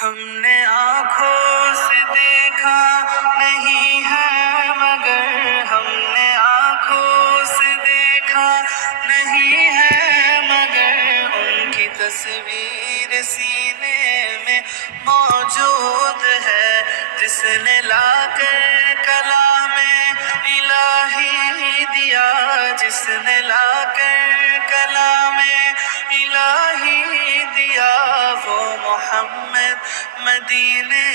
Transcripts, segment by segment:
हमने आँखों से देखा नहीं है मगर हमने आँखों से देखा नहीं है मगर उनकी तस्वीर सीने में मौजूद है जिसने लाकर कलामे इलाही दिया जिसने लाकर कलामे इलाही दिया वो मोहम्मद मदीने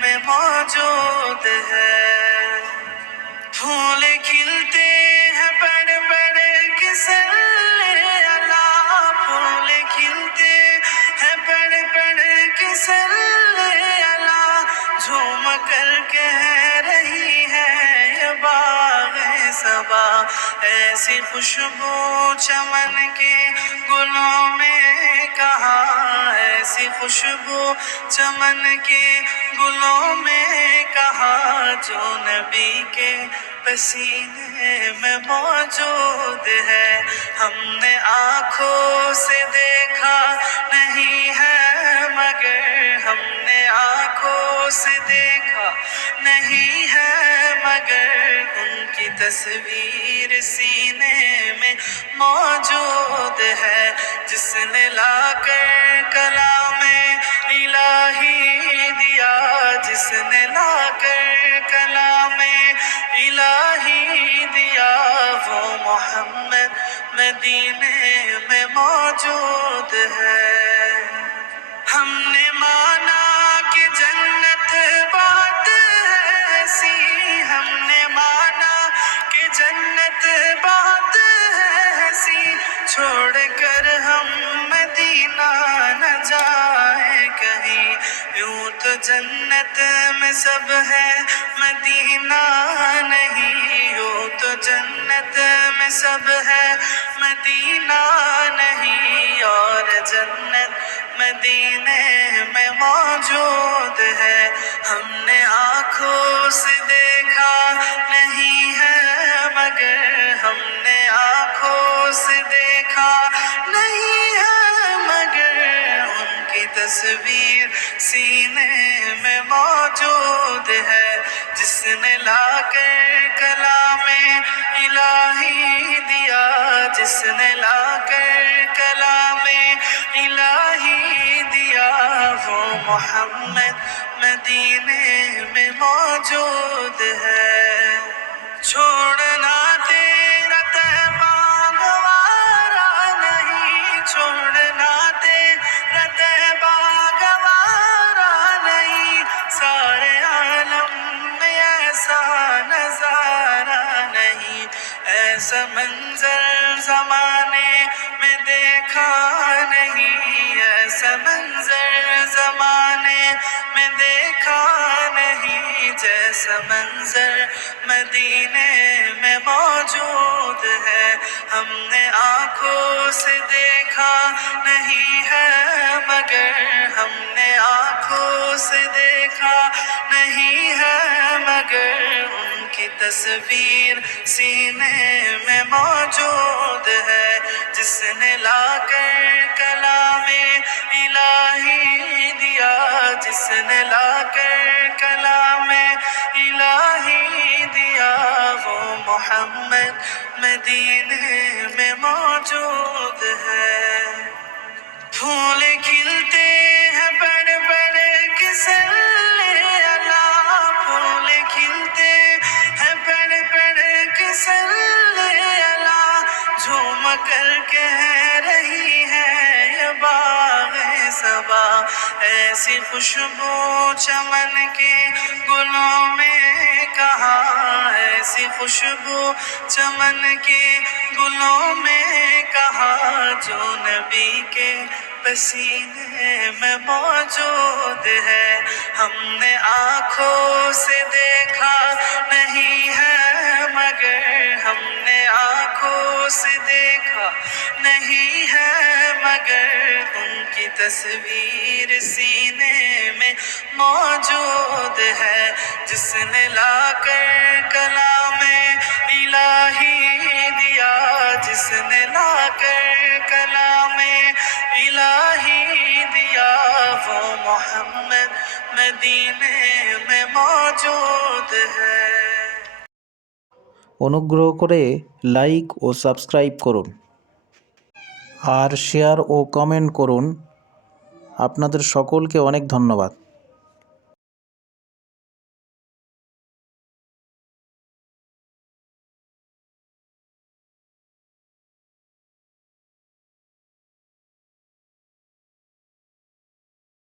में मौजूद है। फूल खिलते हैं पड़ पड़ के सल्ले अला फूल खिलते हैं पड़ पड़ के सल्ले अला झूम कर कह रही है ये बाग़ सबा ऐसी खुशबू चमन के गुलों में कहाँ ऐसी खुशबू चमन के गुलों में कहाँ जो नबी के पसीने में मौजूद है। हमने आँखों से देखा नहीं है मगर हमने आँखों से देखा नहीं है मगर उनकी तस्वीर सीने में मौजूद है जिसने लाकर कलामे इलाही दिया जिसने लाकर कलामे इलाही दिया वो मोहम्मद मदीने में मौजूद है। हमने माना कि जन्नत बात है ऐसी हमने माना कि जन्नत बात है ऐसी छोड़कर हम मदीना न जाए कहीं यूं तो जन्नत में सब है मदीना नहीं यूं तो जन्नत में सब है मदीना नहीं और जन्नत मदीने में मौजूद है। हमने आँखों से देखा नहीं है मगर हमने आँखों से देखा नहीं है मगर उनकी तस्वीर सीने में मौजूद है जिसने लाकर कलामे इलाही दिया जिसने लाकर कलामे इलाही दिया वो मोहम्मद मदीने में मौजूद है। छोड़ना तेरा तैबा गवारा नहीं छोड़ना तेरा तैबा गवारा नहीं सारे आलम में ऐसा नजारा नहीं ऐसा मंजर जमाने में देखा नहीं ऐसा मंजर जमाने में देखा नहीं जैसा मंजर मदीने में मौजूद है। हमने आँखों से देखा नहीं है मगर हमने आँखों से देखा नहीं है मगर उनकी तस्वीर सीने में मौजूद है जिसने लाकर कलामे इलाही दिया जिसने लाकर कलामे इलाही दिया वो मोहम्मद मदीने में मौजूद है। फूल खिलते हैं पड़ पड़ के सल्ले अला फूल खिलते हैं पड़ पड़ के सल्ले अला झूम कर कह रही है ये बाग़ सबा ऐसी खुशबू चमन के गुलों में कहाँ ऐसी खुशबू चमन के गुलों में कहाँ जो नबी के पसीने में मौजूद है। हमने आँखों से देखा नहीं है मगर हमने आँखों से देखा नहीं है मगर उनकी तस्वीर सीने में मौजूद है जिसने लाकर कलामे इलाही दिया जिसने लाकर कलामे इलाही दिया वो मोहम्मद मोहम्मद मदीने में मौजूद है। অনুগ্রহ করে লাইক ও সাবস্ক্রাইব করুন আর শেয়ার ও কমেন্ট করুন। আপনাদের সকলকে অনেক ধন্যবাদ।